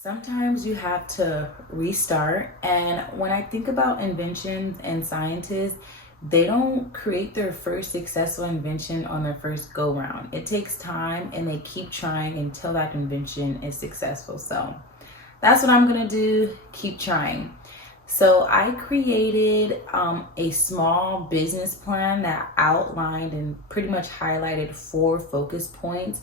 Sometimes you have to restart. And when I think about inventions and scientists, they don't create their first successful invention on their first go round. It takes time and they keep trying until that invention is successful. So that's what I'm going to do. Keep trying. So I created a small business plan that outlined and pretty much highlighted 4 focus points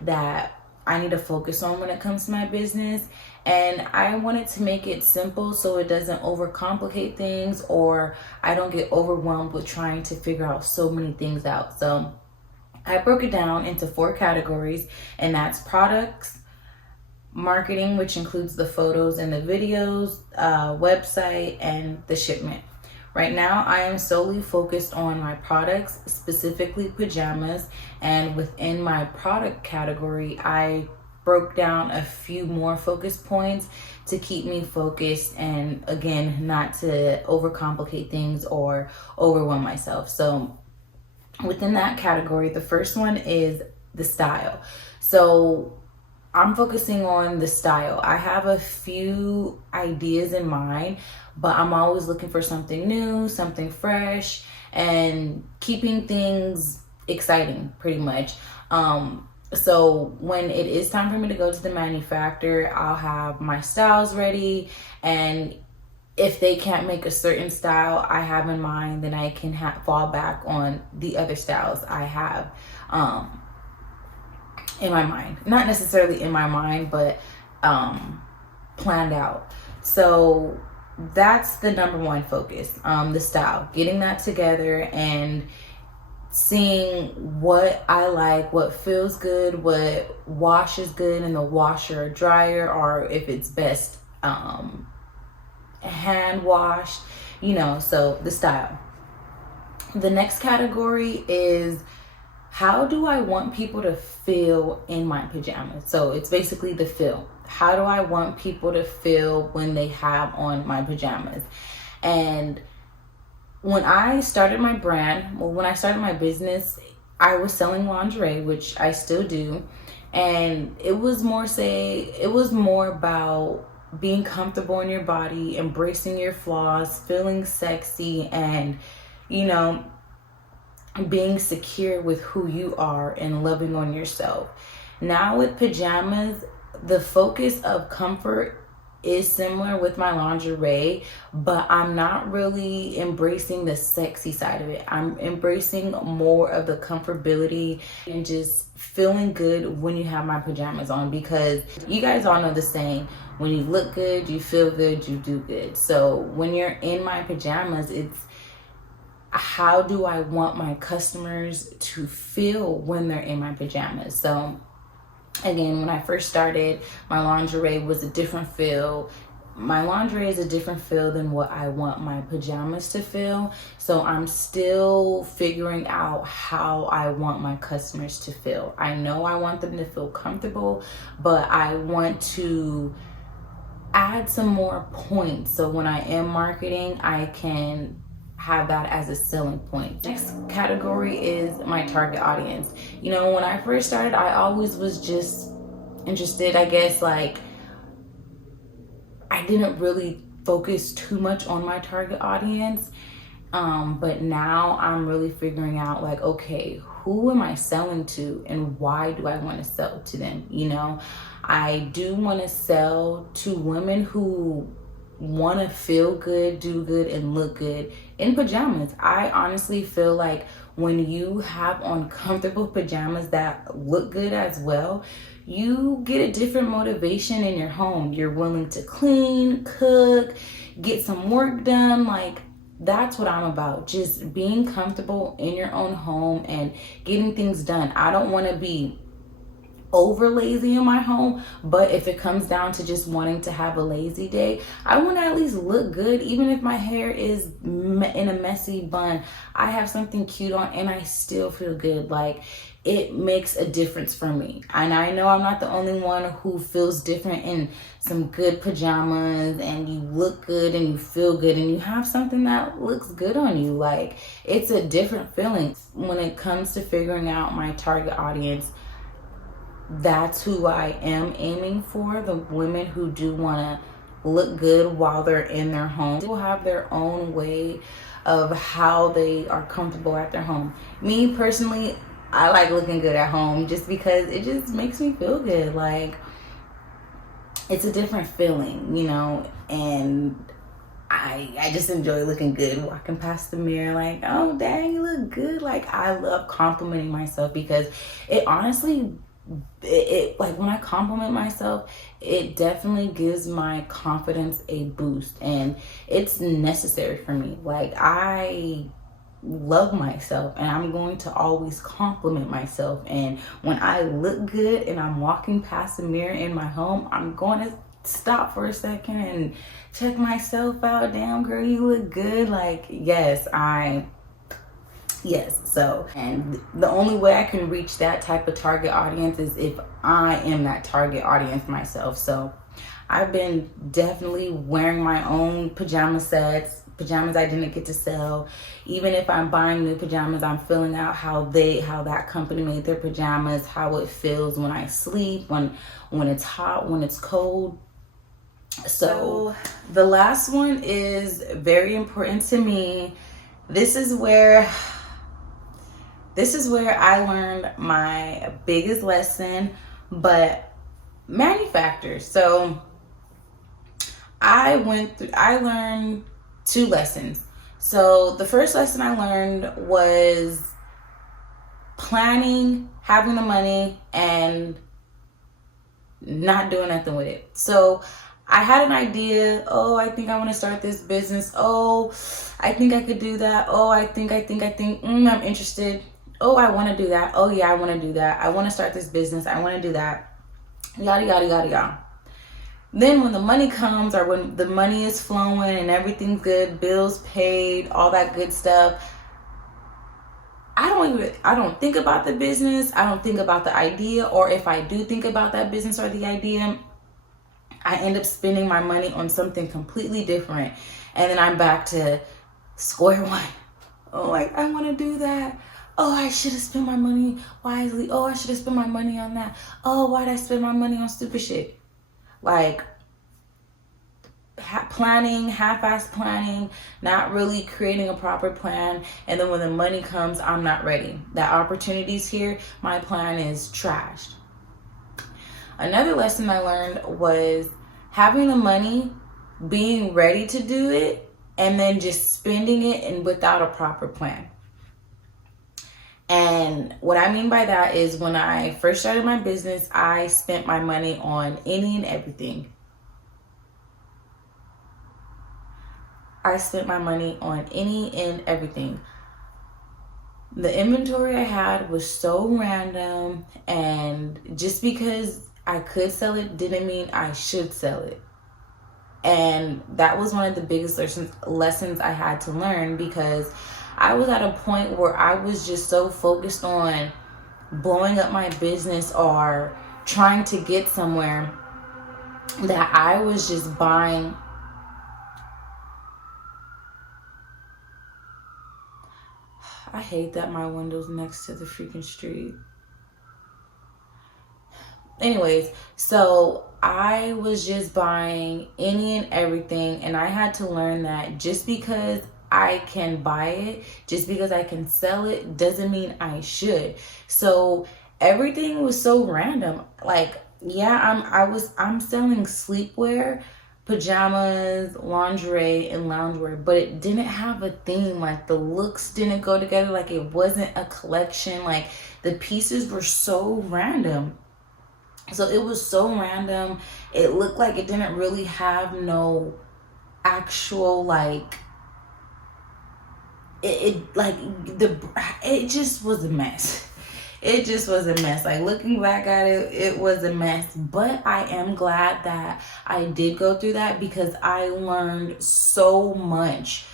that I need to focus on when it comes to my business. And I wanted to make it simple so it doesn't overcomplicate things or I don't get overwhelmed with trying to figure out so many things out. So I broke it down into 4 categories, and that's products, marketing, which includes the photos and the videos, website, and the shipment. Right now, I am solely focused on my products, specifically pajamas, and within my product category, I broke down a few more focus points to keep me focused and, again, not to overcomplicate things or overwhelm myself. So within that category, the first one is the style. So I'm focusing on the style. I have a few ideas in mind, but I'm always looking for something new, something fresh, and keeping things exciting pretty much. So when it is time for me to go to the manufacturer, I'll have my styles ready, and if they can't make a certain style I have in mind, then I can fall back on the other styles I have in my mind. Not necessarily in my mind, but planned out. So that's the number one focus, the style, getting that together and seeing what I like, what feels good, what washes good in the washer or dryer, or if it's best hand washed, so the style. The next category is, how do I want people to feel in my pajamas? So it's basically the feel. How do I want people to feel when they have on my pajamas? And when I started my when I started my business, I was selling lingerie, which I still do. And it was more about being comfortable in your body, embracing your flaws, feeling sexy, and, being secure with who you are and loving on yourself. Now with pajamas, the focus of comfort is similar with my lingerie, but I'm not really embracing the sexy side of it. I'm embracing more of the comfortability and just feeling good when you have my pajamas on, because you guys all know the saying, when you look good, you feel good, you do good. So when you're in my pajamas, it's, how do I want my customers to feel when they're in my pajamas? So again, when I first started, my lingerie was a different feel. My lingerie is a different feel than what I want my pajamas to feel. So I'm still figuring out how I want my customers to feel. I know I want them to feel comfortable, but I want to add some more points. So when I am marketing, I can have that as a selling point. Next category is my target audience. When I first started, I always was just interested, I guess, like, I didn't really focus too much on my target audience. But now I'm really figuring out, like, okay, who am I selling to and why do I want to sell to them? I do want to sell to women who want to feel good, do good, and look good in pajamas. I honestly feel like when you have on comfortable pajamas that look good as well, you get a different motivation in your home. You're willing to clean, cook, get some work done. Like, that's what I'm about. Just being comfortable in your own home and getting things done. I don't want to be over lazy in my home, but if it comes down to just wanting to have a lazy day, I want to at least look good. Even if my hair is in a messy bun, I have something cute on and I still feel good. Like, it makes a difference for me. And I know I'm not the only one who feels different in some good pajamas, and you look good and you feel good and you have something that looks good on you. Like, it's a different feeling. When it comes to figuring out my target audience, that's who I am aiming for. The women who do want to look good while they're in their home. They will have their own way of how they are comfortable at their home. Me personally, I like looking good at home just because it just makes me feel good. Like, it's a different feeling, you know, and I just enjoy looking good, walking past the mirror like, oh dang, you look good. Like, I love complimenting myself because it honestly, it like when I compliment myself, it definitely gives my confidence a boost, and it's necessary for me. Like, I love myself and I'm going to always compliment myself, and when I look good and I'm walking past the mirror in my home, I'm going to stop for a second and check myself out. Damn girl, you look good. Like, yes. So, and the only way I can reach that type of target audience is if I am that target audience myself. So I've been definitely wearing my own pajama sets, pajamas I didn't get to sell. Even if I'm buying new pajamas, I'm filling out how that company made their pajamas, how it feels when I sleep, when it's hot, when it's cold. So the last one is very important to me. This is where I learned my biggest lesson, but manufacturers. So I learned 2 lessons. So the first lesson I learned was planning, having the money, and not doing nothing with it. So I had an idea. Oh, I think I want to start this business. Oh, I think I could do that. Oh, I think, I'm interested. Oh, I want to do that. Oh yeah, I want to do that. I want to start this business. I want to do that. Yada, yada, yada, yada. Then when the money comes, or when the money is flowing and everything's good, bills paid, all that good stuff, I don't think about the business. I don't think about the idea. Or if I do think about that business or the idea, I end up spending my money on something completely different. And then I'm back to square one. Oh, I want to do that. Oh, I should have spent my money wisely. Oh, I should have spent my money on that. Oh, why'd I spend my money on stupid shit? Like, half-ass planning, not really creating a proper plan. And then when the money comes, I'm not ready. That opportunity's here, my plan is trashed. Another lesson I learned was having the money, being ready to do it, and then just spending it and without a proper plan. And what I mean by that is when I first started my business, I spent my money on any and everything. I spent my money on any and everything. The inventory I had was so random, and just because I could sell it didn't mean I should sell it. And that was one of the biggest lessons I had to learn, because I was at a point where I was just so focused on blowing up my business or trying to get somewhere that I was just buying. I hate that my window's next to the freaking street. Anyways, so I was just buying any and everything, and I had to learn that just because I can buy it, just because I can sell it, doesn't mean I should. So everything was so random. Like, yeah, I'm selling sleepwear, pajamas, lingerie, and loungewear, but it didn't have a theme. Like, the looks didn't go together. Like, it wasn't a collection. Like, the pieces were so random. So it was so random. It looked like it didn't really have no actual, like, it just was a mess. It just was a mess. Like, looking back at it, it was a mess. But I am glad that I did go through that, because I learned so much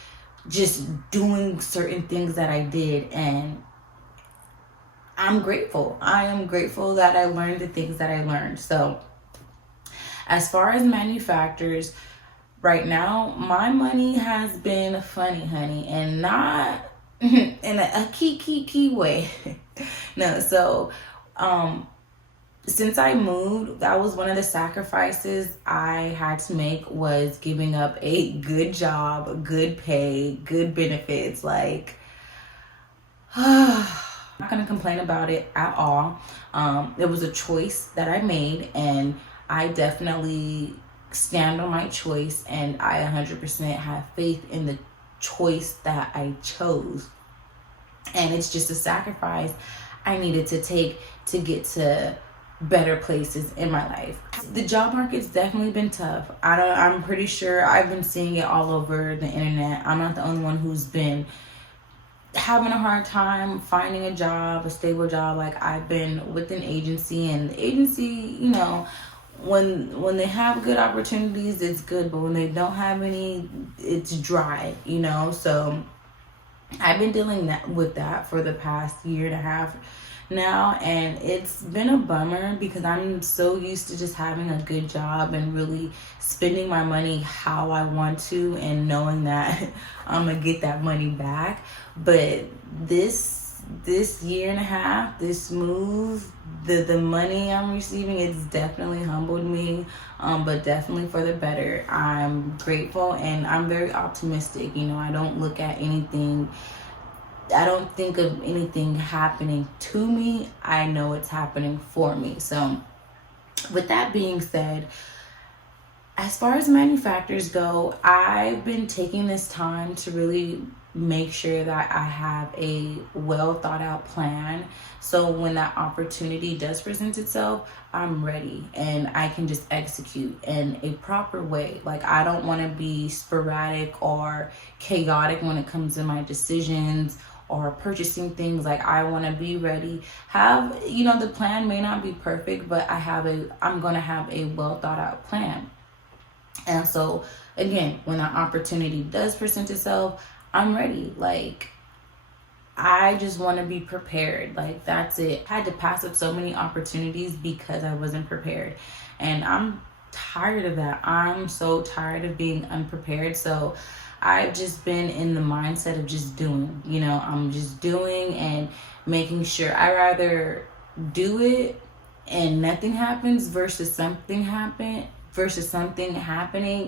just doing certain things that I did. And I'm grateful. I am grateful that I learned the things that I learned. So as far as manufacturers, right now, my money has been funny, honey, and not in a key way. No, so since I moved, that was one of the sacrifices I had to make, was giving up a good job, good pay, good benefits. Like, I'm not gonna complain about it at all. It was a choice that I made, and I definitely stand on my choice, and I 100% have faith in the choice that I chose. And it's just a sacrifice I needed to take to get to better places in my life. The job market's definitely been tough. I'm pretty sure I've been seeing it all over the internet. I'm not the only one who's been having a hard time finding a job, a stable job. Like, I've been with an agency, and the agency, you know, when they have good opportunities, it's good, but when they don't have any, it's dry, you know. So I've been dealing with that for the past year and a half now, and it's been a bummer because I'm so used to just having a good job and really spending my money how I want to, and knowing that I'm gonna get that money back. But this year and a half, this move, the money I'm receiving, it's definitely humbled me, but definitely for the better. I'm grateful, and I'm very optimistic. You know, I don't think of anything happening to me. I know it's happening for me. So with that being said, as far as manufacturers go, I've been taking this time to really make sure that I have a well thought out plan. So when that opportunity does present itself, I'm ready and I can just execute in a proper way. Like, I don't want to be sporadic or chaotic when it comes to my decisions or purchasing things. Like, I want to be ready. The plan may not be perfect, but I'm going to have a well thought out plan. And so, again, when that opportunity does present itself, I'm ready. Like, I just want to be prepared. Like, that's it. I had to pass up so many opportunities because I wasn't prepared. And I'm tired of that. I'm so tired of being unprepared. So I've just been in the mindset of just doing. I'm just doing and making sure. I rather do it and nothing happens versus something happening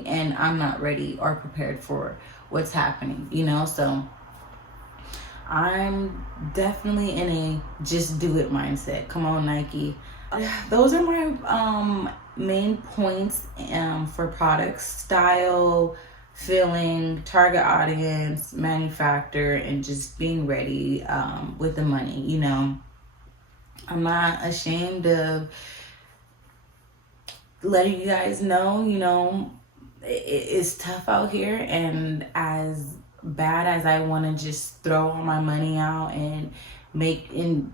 and I'm not ready or prepared for what's happening, So I'm definitely in a just do it mindset. Come on, Nike. Those are my main points for products: style, feeling, target audience, manufacturer, and just being ready with the money. I'm not ashamed of letting you guys know, it's tough out here, and as bad as I want to just throw all my money out and make and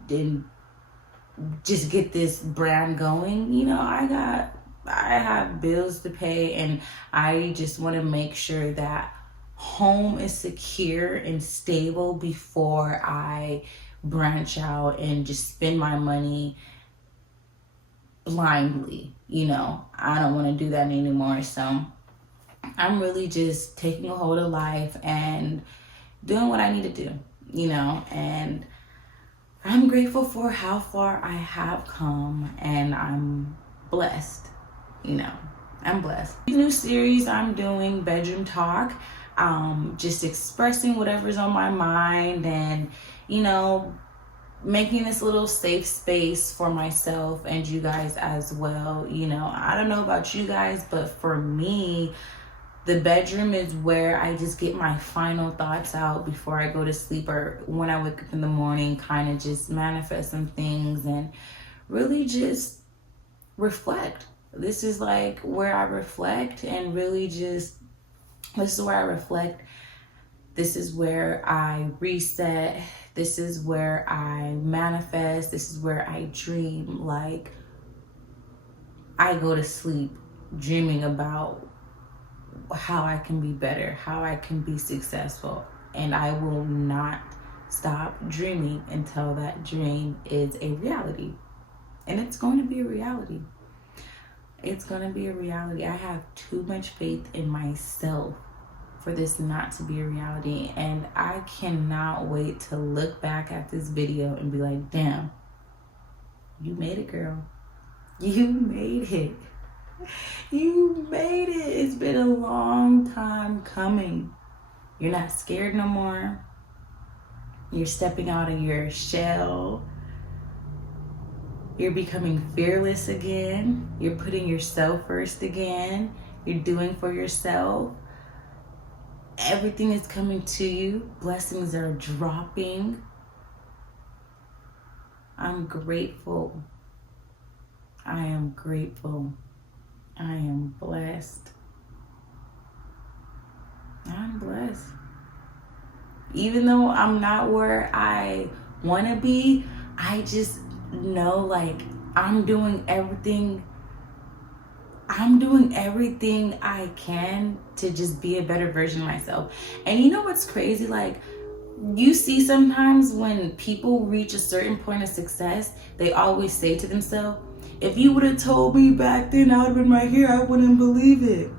just get this brand going, I have bills to pay, and I just want to make sure that home is secure and stable before I branch out and just spend my money blindly. I don't want to do that anymore. So I'm really just taking a hold of life and doing what I need to do, and I'm grateful for how far I have come, and I'm blessed. I'm blessed. This new series I'm doing, Bedroom Talk, just expressing whatever's on my mind, and making this little safe space for myself and you guys as well. I don't know about you guys, but for me, the bedroom is where I just get my final thoughts out before I go to sleep, or when I wake up in the morning, kind of just manifest some things and really just reflect. This is like where I reflect and really just, this is where I reflect. This is where I reset. This is where I manifest. This is where I dream. Like, I go to sleep dreaming about how I can be better, how I can be successful. And I will not stop dreaming until that dream is a reality. And it's going to be a reality. It's going to be a reality. I have too much faith in myself for this not to be a reality. And I cannot wait to look back at this video and be like, damn, you made it, girl. You made it. You made it. It's been a long time coming. You're not scared no more. You're stepping out of your shell. You're becoming fearless again. You're putting yourself first again. You're doing for yourself. Everything is coming to you. Blessings are dropping. I'm grateful. I am grateful. I am blessed. I'm blessed. Even though I'm not where I want to be, I just know like I'm doing everything I can to just be a better version of myself. And you know what's crazy? Like, you see sometimes when people reach a certain point of success, they always say to themselves, if you would have told me back then I would have been right here, I wouldn't believe it.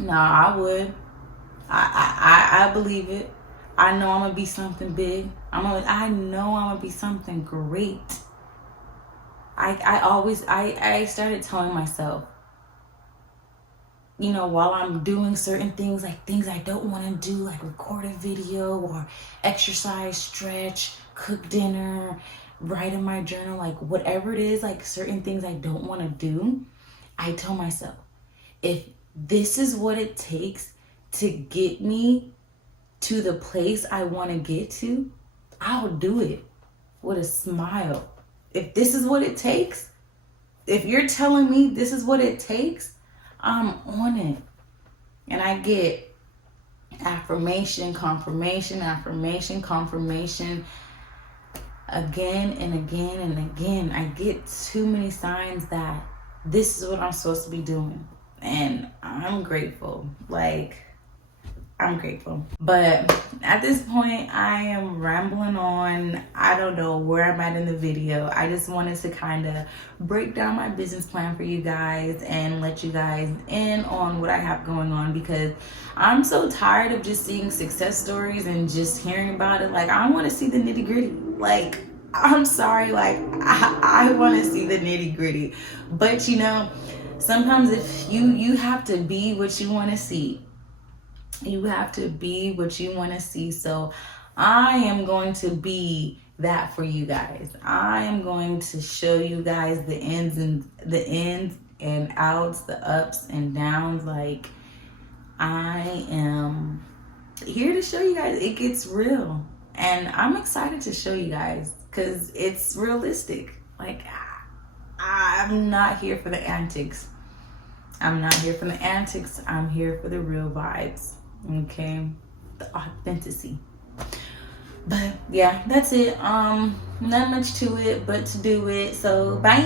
Nah, I would. I believe it. I know I'm gonna be something big. I know I'm gonna be something great. I started telling myself, you know, while I'm doing certain things, like things I don't want to do, like record a video or exercise, stretch, cook dinner, write in my journal, like whatever it is, like certain things I don't want to do, I tell myself, if this is what it takes to get me to the place I want to get to, I'll do it with a smile. If this is what it takes, if you're telling me this is what it takes, I'm on it. And I get affirmation, confirmation, affirmation, confirmation again and again and again. I get too many signs that this is what I'm supposed to be doing. And I'm grateful. Like, I'm grateful. But at this point, I am rambling on. I don't know where I'm at in the video. I just wanted to kind of break down my business plan for you guys and let you guys in on what I have going on, because I'm so tired of just seeing success stories and just hearing about it. Like, I want to see the nitty gritty. Like, I'm sorry, like, I want to see the nitty gritty. But you know, sometimes if you have to be what you want to see. You have to be what you want to see. So I am going to be that for you guys. I am going to show you guys the ins and outs, the ups and downs. Like, I am here to show you guys it gets real. And I'm excited to show you guys because it's realistic. Like, I'm not here for the antics. I'm not here for the antics. I'm here for the real vibes. Okay, the authenticity. But yeah, that's it. Not much to it but to do it. So bye.